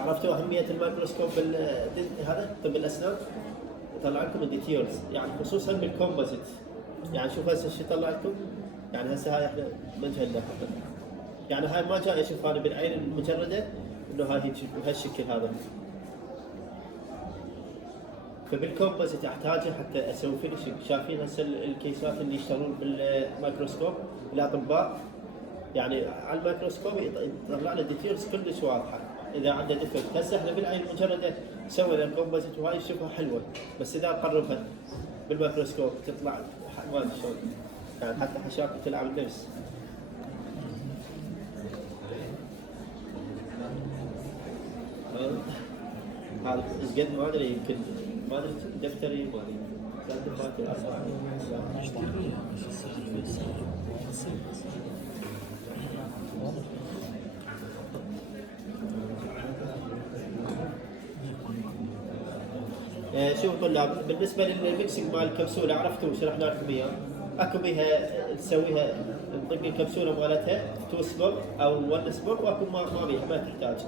عرفتوا أهمية الميكروسكوب هذا طب الأسنان؟ يطلع لكم الديتيلز، يعني خصوصا بالكومبوزيت. يعني شوف هسه ايش يطلع لكم، يعني هسه هاي احنا مجهلنا يعني هاي ما جاي اشوف انا بالعين المجرده انه هاي هيك بهالشكل هذا. فبالكومبوزيت احتاجه حتى اسوي فينشنج. شايفين هسه الكيسات اللي يشتغلون بالميكروسكوب الاطباء، يعني على الميكروسكوب يطلع لنا ديتيلز كلش واضحه اذا عنده ديفكت. هسه احنا بالعين المجرده سوينا الكومبوزيت وهاي نشوفها حلوه، بس اذا قربها بالميكروسكوب تطلع ما ادري شلون، يعني حتى حشاك تلعب النفس. هذا قد ما ادري، يمكن ما ادري دفتري ما ادري ثلاث دفاتر اربعه. شوف طلاب، بالنسبه للميكسينج مال الكبسوله عرفتوا شرحنا لكم اياه. اكو بيها تسويها نطق الكبسوله مالتها 2 سبوك او 1 سبوك، واكو ما بيها ما تحتاج.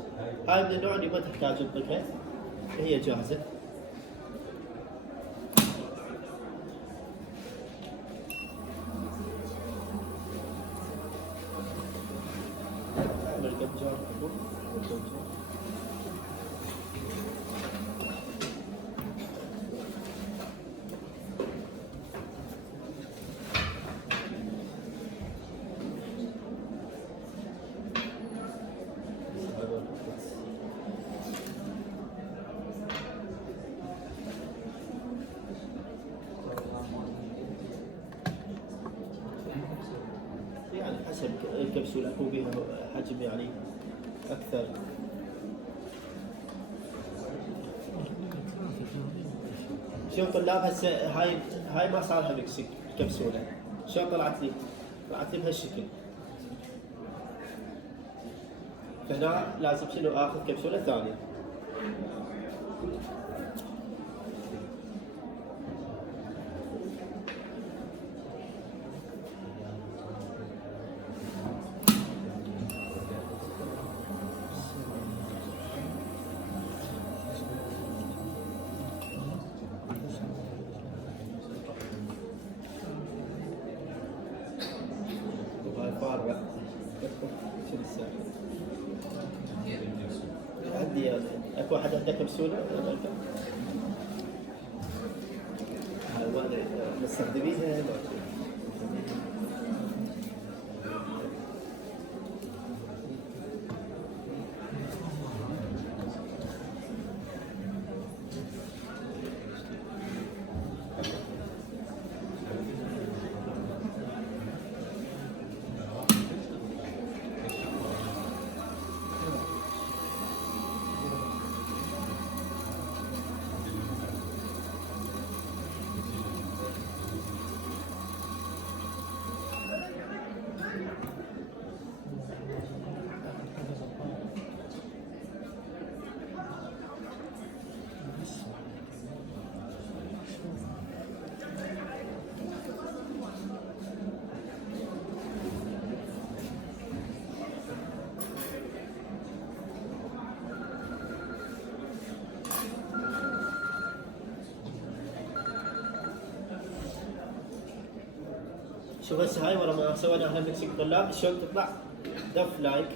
هاي من النوع اللي ما تحتاج نطقها، هي جاهزه. يعني حسب الكبسولة اكو بيها حجم يعني اكثر. شوف طلاب، هسه هاي ما صار لها ميكسينج كبسولة، شلون طلعت لي؟ طلعت لي بهالشكل. فهنا لازم شنو اخذ كبسولة ثانية. فارغة. شنو السالفة؟ عندي اكو واحد عنده كبسولة ما ادري مستخدمينها. شوف هسه هاي ورا ما سوينا احنا ميكسينج طلاب شلون تطلع دف لايك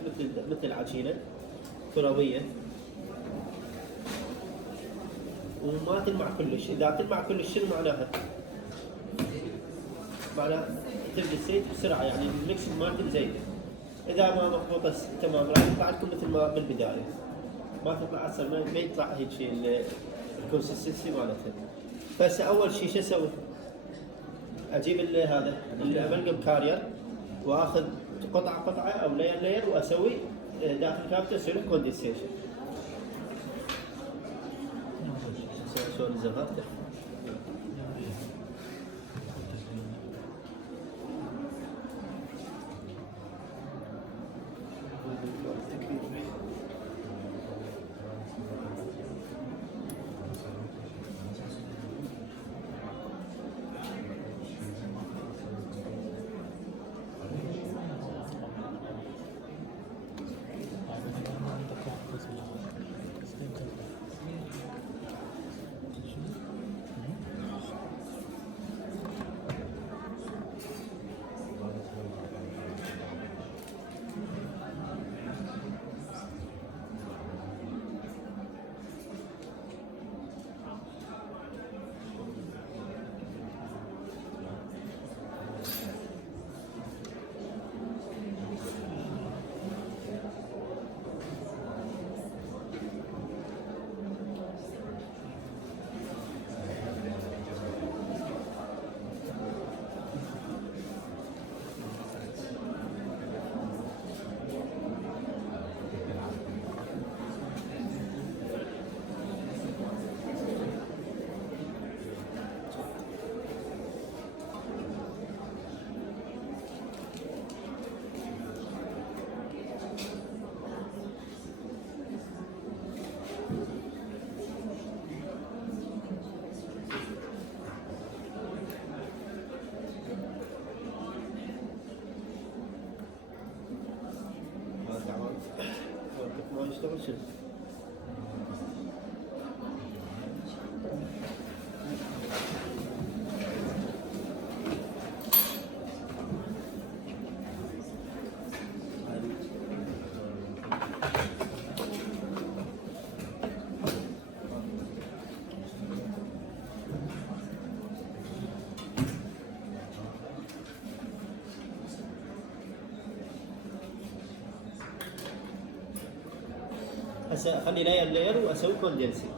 مثل العجينه كرويه، وما تلمع كلش. اذا تلمع كلش شنو معناها؟ معناها تبدي الزيت بسرعه، يعني الميكسينج مالتك زين. اذا ما مضبوطه تمام راح تطلع لكم مثل ما بالبدايه، ما تطلع اصلا ما يطلع هيك الكونسستنسي مالتها. فهسه اول شيء شو اسوي؟ اجيب هذا الاملجم كارير واخذ قطعه او لير واسوي داخل كابتن اسوي كوندنسيشن. شلون الزغط شنو؟ هسه اخلي لاير واسوي كوندنسنج.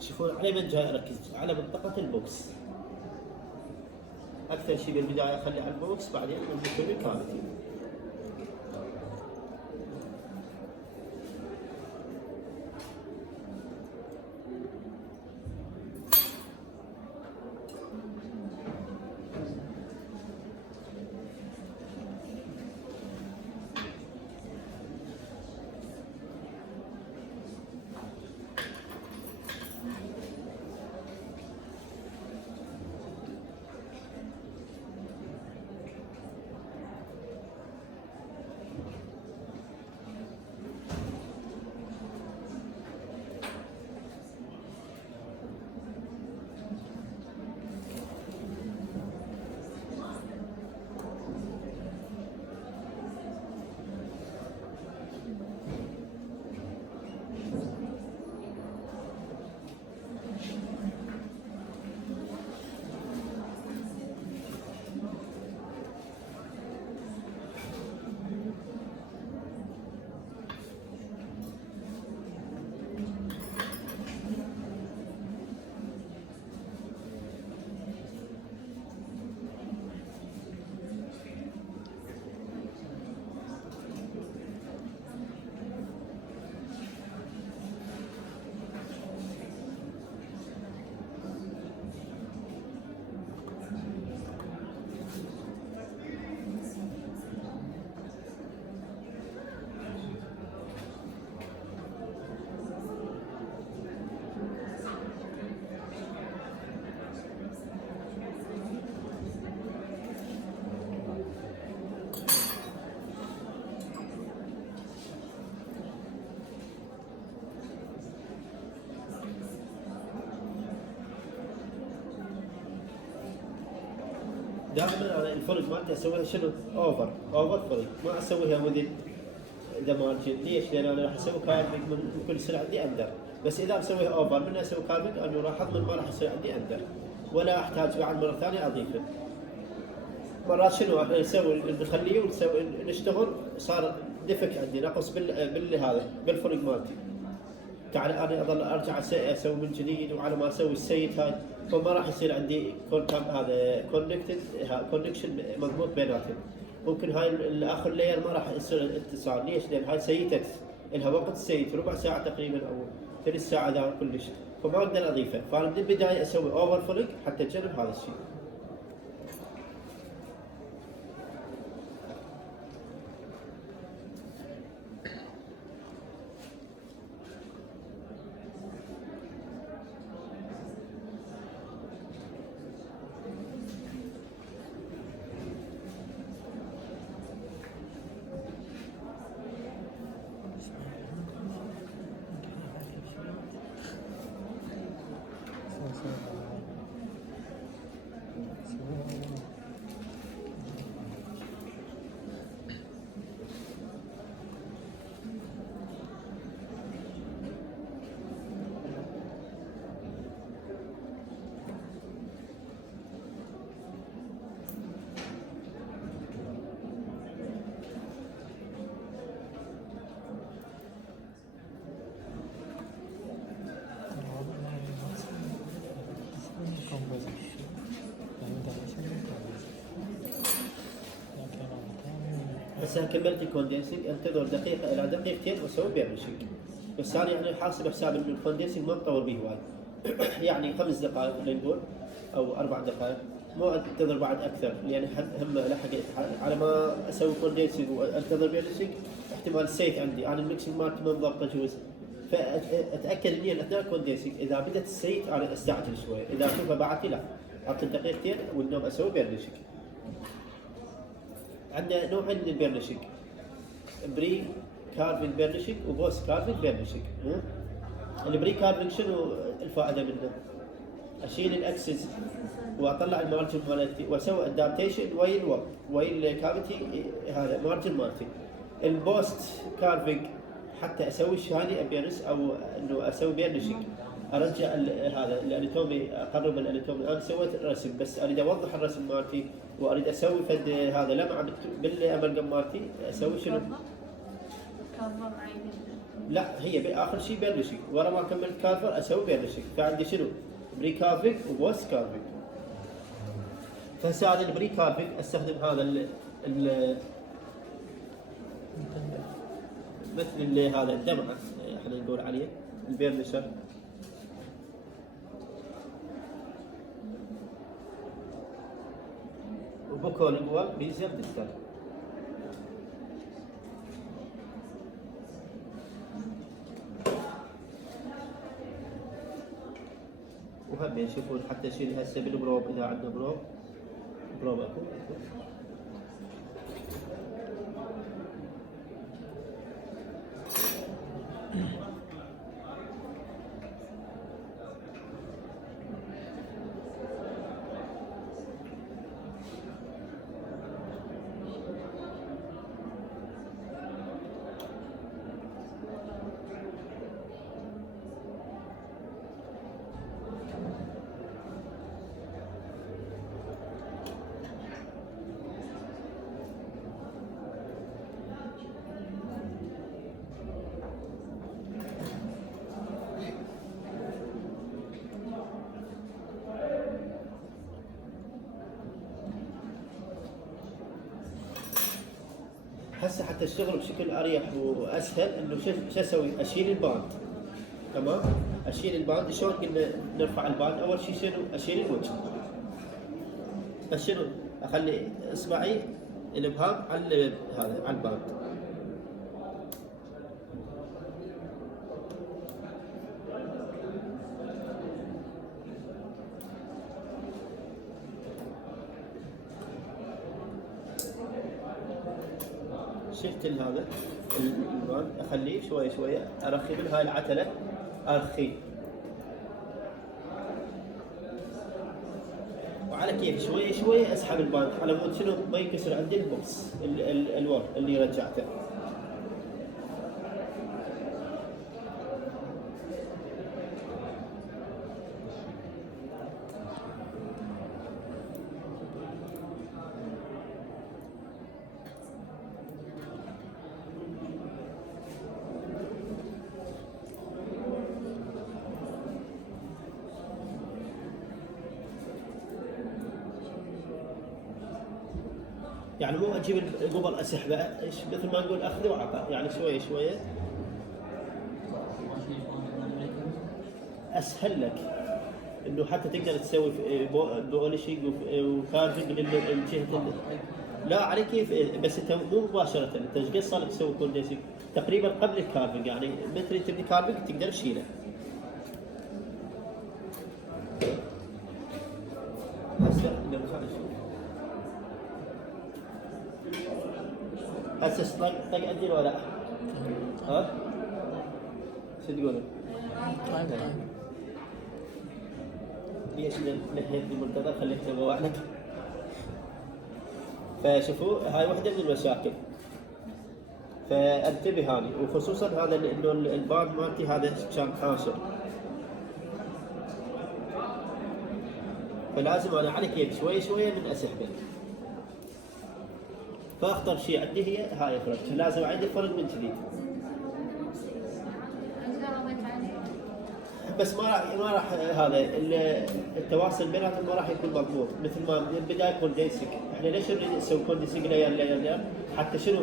تشوفون على من جاي اركز على منطقة البوكس. اكثر شيء بالبداية اخلي على البوكس، بعدين نسوي الكافيتي. دائما انا الفرق مالتي اسويها شنو؟ اوفر فرق، ما اسويها وذن دمارجن. ليش؟ لان انا راح اسوي كارفنج من كل سنه عندي اندر، بس اذا مسويها اوفر من اسوي كارفنج انا راح اضمن ما راح يصير عندي اندر، ولا احتاج بعد مره ثانيه اضيفه. مرات شنو احنا نسوي نخليه ونسوي نشتغل صار دفك عندي نقص هذا بالفرق مالتي. تعال انا اظل ارجع اسوي من جديد، وعلى ما اسوي السيت هاي فما راح يصير عندي هذا كونكشن مضبوط بيناتهم. ممكن هاي الاخر لاير ما راح يصير اتصال. ليش؟ لان هاي سيتت لها وقت سيت ربع ساعه تقريبا او ثلث ساعه ذا كلش، فما اقدر اضيفه. فانا من البدايه اسوي اوفر فرق حتى اتجنب هذا الشيء. هسه كملت الكوندنسنج، انتظر دقيقه الى دقيقتين واسوي بيرنشنج. بس انا يعني حاسب حساب ان الكوندنسنج ما اطول به وايد. يعني 5 دقائق نقول او 4 دقائق، مو انتظر بعد اكثر، لان هم لحق على ما اسوي كوندنسنج وانتظر بيرنشنج احتمال السيت عندي انا الميكسنج مالتي ما مضبطه جزء. فاتاكد اني اثناء الكوندنسنج اذا بدت السيت انا استعجل شوي، اذا اشوفها بعدي لا اعطي دقيقتين والنوم اسوي بيرنشنج. عندنا نوعين من البيرنشنج، بري كارفنج بيرنشنج وبوست كارفنج بيرنشنج. البري كارفنج شنو الفائده منه؟ اشيل الاكسس واطلع المارجن مالتي واسوي ادابتيشن ويا الكافيتي هذا مارجن مالتي. البوست كارفنج حتى اسوي شهادي ابيرنس او انه اسوي بيرنشنج ارجع هذا الاناتومي، اقرب الاناتومي. انا سويت الرسم بس اريد اوضح الرسم مالتي واريد اسوي فد هذا لمعه بالاملجم مالتي. اسوي شنو؟ لا هي باخر شيء بيرنشنج، ورا ما كملت كارفر اسوي بيرنشنج. فعندي شنو؟ بري كارفنج وبوست كارفنج. فهسه هذا البري كارفنج استخدم هذا ال مثل هذا الدمعه احنا نقول عليه البيرنشر. وبكون هو بيزر ديستر. وهم يشوفون حتى شيل هسه بالبروب اذا عندنا بروب اكو. هسه حتى الشغل بشكل اريح واسهل انه شو اسوي؟ اشيل الباند. تمام؟ اشيل الباند. شلون قلنا نرفع الباند؟ اول شيء شنو؟ اشيل الوجه. بس شنو؟ اخلي اصبعي الابهام على هذا على الباند. شلت هذا الباند، اخليه شوي شوي ارخي من هاي العتله، ارخي وعلى كيف شوي شوي اسحب الباند على مود شنو ما ينكسر عندي البوكس الورق اللي رجعته. يعني مو اجيب القبل اسحبه، مثل ما نقول اخذ وعطى، يعني شويه شويه اسهل لك انه حتى تقدر تسوي بولشنج وكارفنج للجهه. لا على كيف، بس انت مو مباشره، انت ايش قد صار لك تسوي كوندنسنج؟ تقريبا قبل الكارفنج، يعني مثل انت تبي كارفنج تقدر تشيله. هسه طق عندي ولا لا؟ ها؟ شو تقولون؟ ليش نهيت المنتظر خليته بوعدك؟ فشوفوا هاي واحدة من المشاكل، فانتبه هذه، وخصوصا هذا انه الباب مالتي هذا كان حاشر، فلازم انا على كيف شوي شوي من اسحبه. فاخطر شيء عندي هي هاي الفرق، لازم اعيد الفرق من جديد. بس ما راح هذا التواصل بيناتهم ما راح يكون مضبوط مثل ما من البدايه كوندنسنج. احنا ليش نريد نسوي كوندنسنج لير حتى شنو؟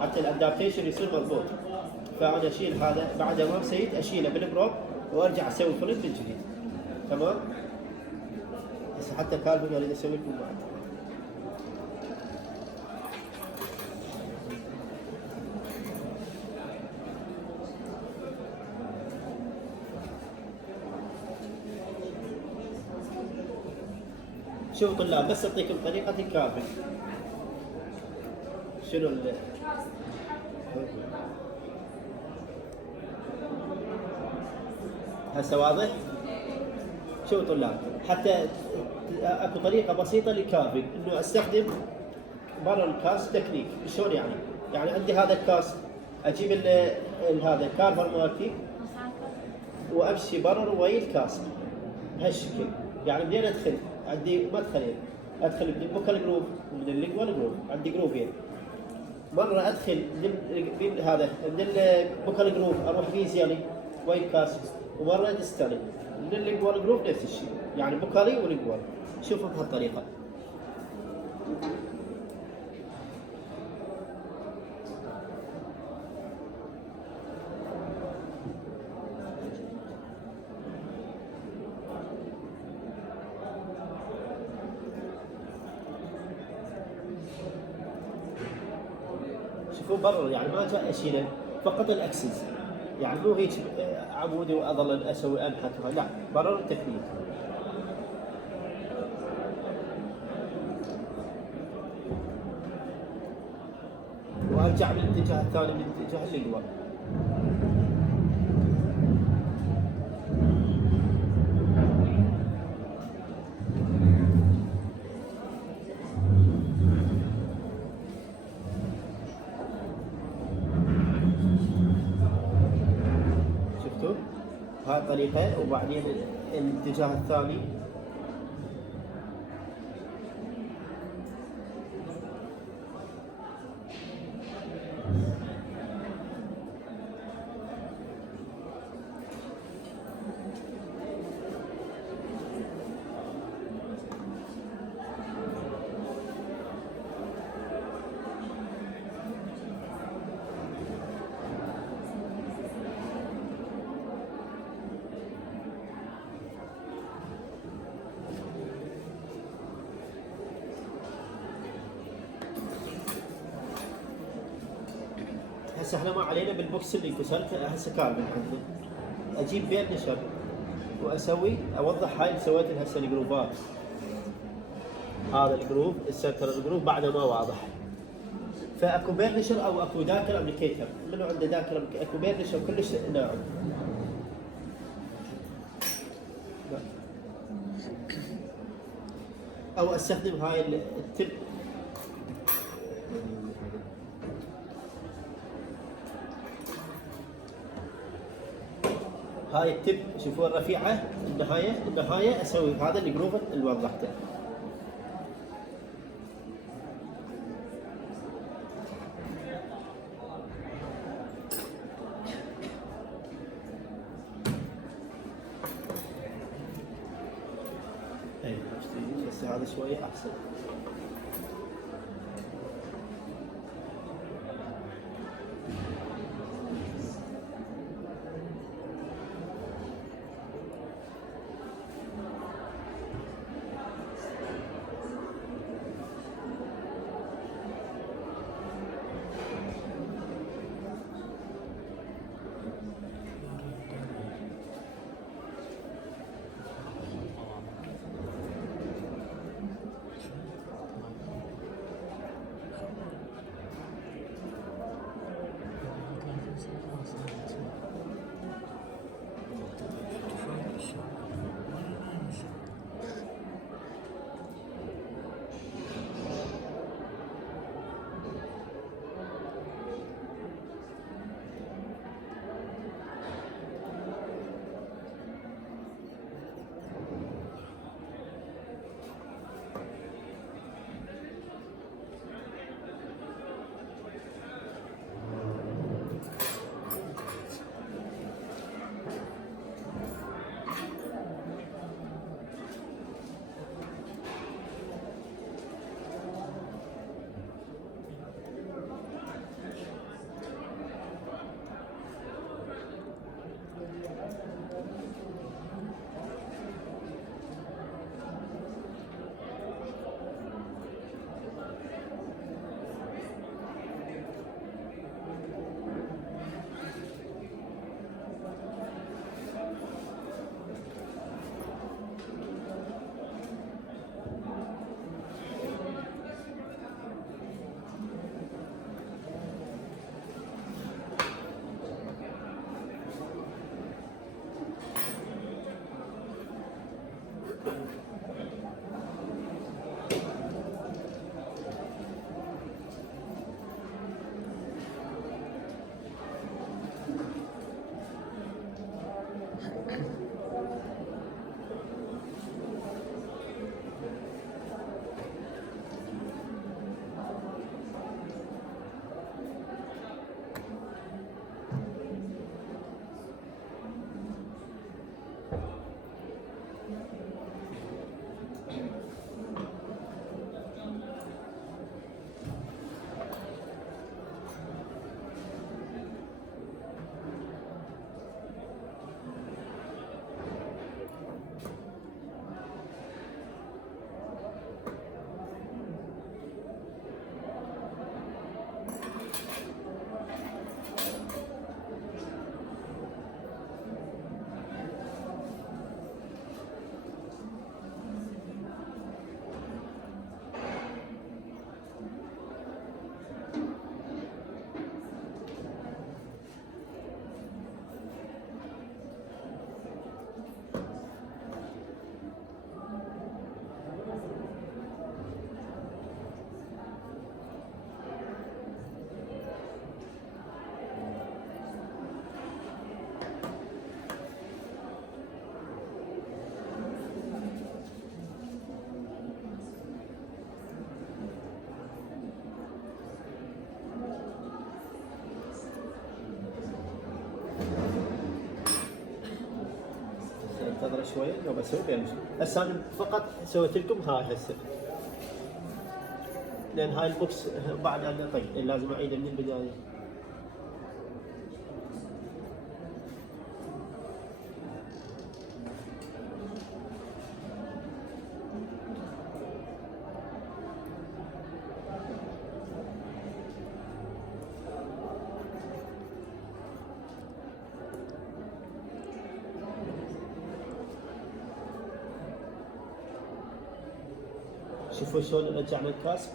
حتى الادابتيشن يصير مضبوط. فانا اشيل هذا بعد ما سيد اشيله بالبروب وارجع اسوي فلت من جديد. تمام؟ بس حتى كالفن اريد اسوي لكم بعد. شوفوا طلاب، بس اعطيكم طريقة الكافي. شنو هسه واضح؟ شوفوا طلاب، حتى اكو طريقة بسيطة للكافي، انه استخدم برا الكاس تكنيك. شلون يعني؟ يعني عندي هذا الكاس، اجيب هذا الكارفر مالتي وامشي برا ويا الكاس بهالشكل. يعني بدين ادخل عندي مدخلين، ادخل من البوكال جروف ومن اللينجوال جروف، عندي جروفين. مره ادخل من هذا من البوكال جروف اروح فيزيالي وين كاس، ومره ديستالي من اللينجوال جروف نفس الشيء، يعني بوكالي ولينجوال. شوفوا بهالطريقه. شوفوا برا، يعني ما جاء اشيله، فقط الاكسس، يعني مو هيك عمودي واظل اسوي انحت، لا، برا التكنيك. وارجع من الاتجاه الثاني من الاتجاه اللي هو. شفتوا؟ هاي الطريقة، وبعدين الاتجاه الثاني. هسه احنا ما علينا بالبوكس اللي كسرت، هسه كامل عندي. اجيب بين نشر واسوي اوضح هاي اللي سويت هسه الجروفات. هذا الجروف السنتر الجروف بعده ما واضح. فاكو بين نشر او اكو ذاكر ابلكيتر، منو عنده ذاكر اكو بين نشر كلش ناعم. او استخدم هاي التب. هاي التب، شوفوا الرفيعه، النهايه اسوي هذا الجروف اللي وضحته. هذا شويه احسن. انتظر شويه لو بسوي بيمشي. هسه انا فقط سويت لكم هاي هسه، لان هاي البوكس بعد انا طيب لازم اعيده من البدايه. شوفوا شلون رجعنا الكاسب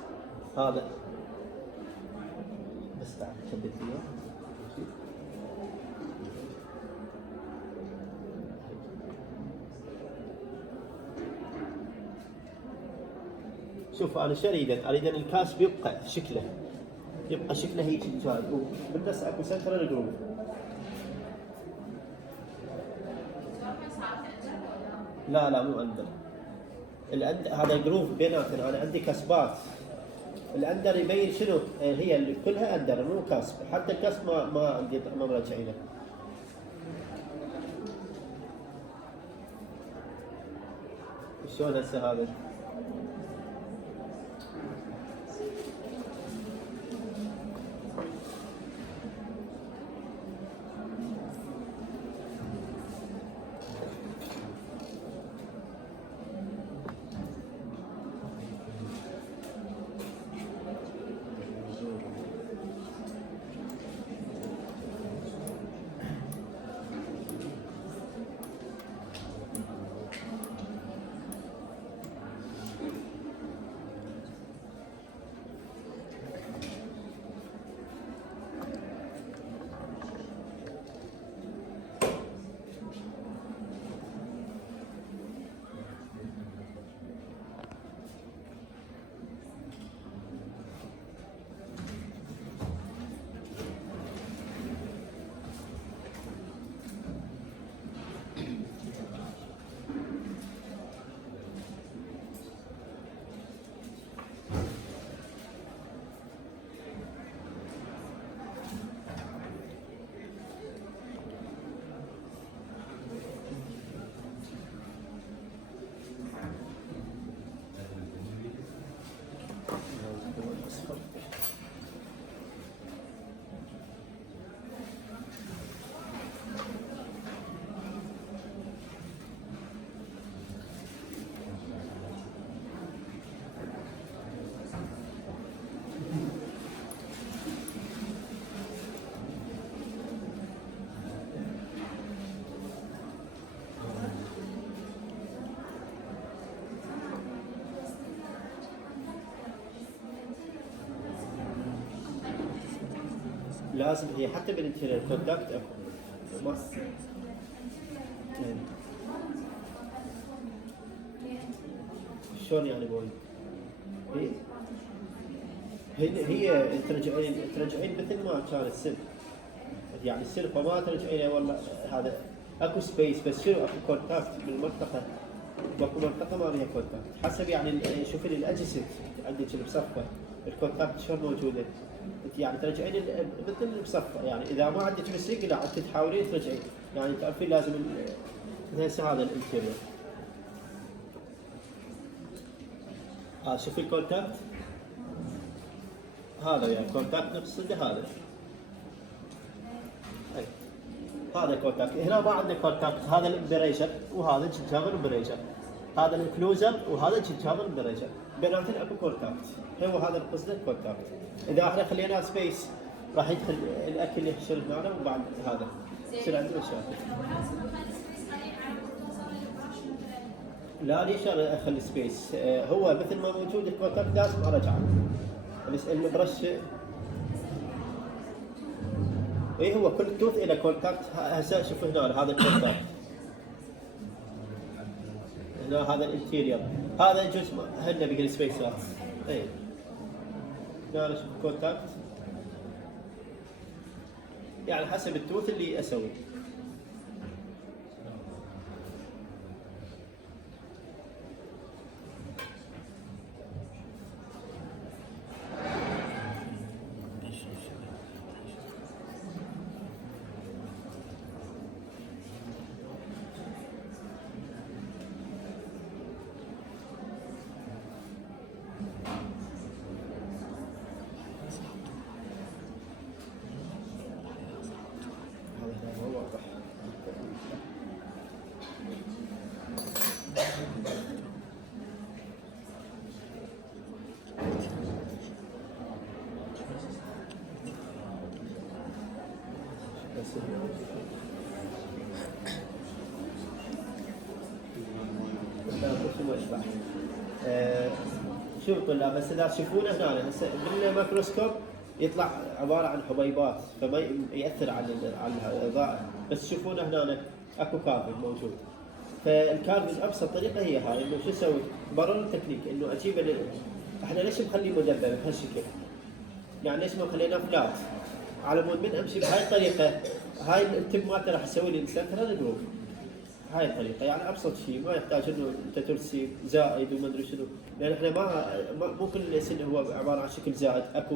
هذا، بس تعال ثبت لي اياه. شوف انا شو اريد ان الكاسب يبقى شكله هيك جاي، وبالنص اكو سنترال جروب. لا مو اندر، هذا جروف بيناتنا. انا عندي كسبات، الاندر يبين شنو هي اللي كلها اندر مو كاسب، حتى الكاسب ما عندي ما مرجعينه. شلون هسه هذا؟ لازم هي حتى بالانتيريور كونتاكت اكو ما شلون يعني بوي؟ هي ترجعين مثل ما كان السلك، يعني السلك ما ترجعينه والله هذا اكو سبيس، بس شنو اكو كونتاكت بالمنطقه، واكو منطقه ما بيها كونتاكت حسب يعني شوفي الاجهزه عندك المصفى الكونتاكت شلون موجوده، انت يعني ترجعين مثل المصفى، يعني اذا ما عندك مسك لا انت تحاولين ترجعين، يعني تعرفين لازم هسه هذا الانتيريور. شوفي الكونتاكت هذا يعني كونتاكت نفس هذا، هذا كونتاكت. هنا ما عندنا كونتاكت، هذا الامبريشر وهذا تشابل امبريشر، هذا الكلوزر وهذا تشابل امبريشر، بيناتهم اكو كونتاكت، هو هذا القصد الكونتاكت. اذا احنا خليناه سبيس راح يدخل الاكل يحشر هنا وبعد هذا يصير عندنا مشاكل. لا ليش اخلي سبيس؟ هو مثل ما موجود الكونتاكت لازم ارجعه، بس المبرش اي هو كل توث الى كونتاكت. هسه شوف هنا هذا الكونتاكت، هنا هذا الانتيريور، هذا جزء هنا بقى السبيسات. اي هنا شوف كونتاكت، يعني حسب التوث اللي اسوي. شوف طلاب هسه اذا تشوفونه هنا هسه بالميكروسكوب يطلع عباره عن حبيبات فما ياثر على الاضاءه، بس تشوفونه هنا اكو كارفنج موجود. فالكارفنج ابسط طريقه هي هاي، انه شو اسوي؟ برر التكنيك انه اجيب احنا ليش نخليه مدبب بهالشكل؟ يعني ليش ما خليناه فلات؟ على مود من امشي بهاي الطريقه، هاي التب مالته راح يسوي لي سنترال جروب. هاي الطريقه يعني ابسط شيء، ما يحتاج انه انت ترسي زائد وما ادري شنو، لان احنا مو كل سن هو عباره عن شكل زائد، اكو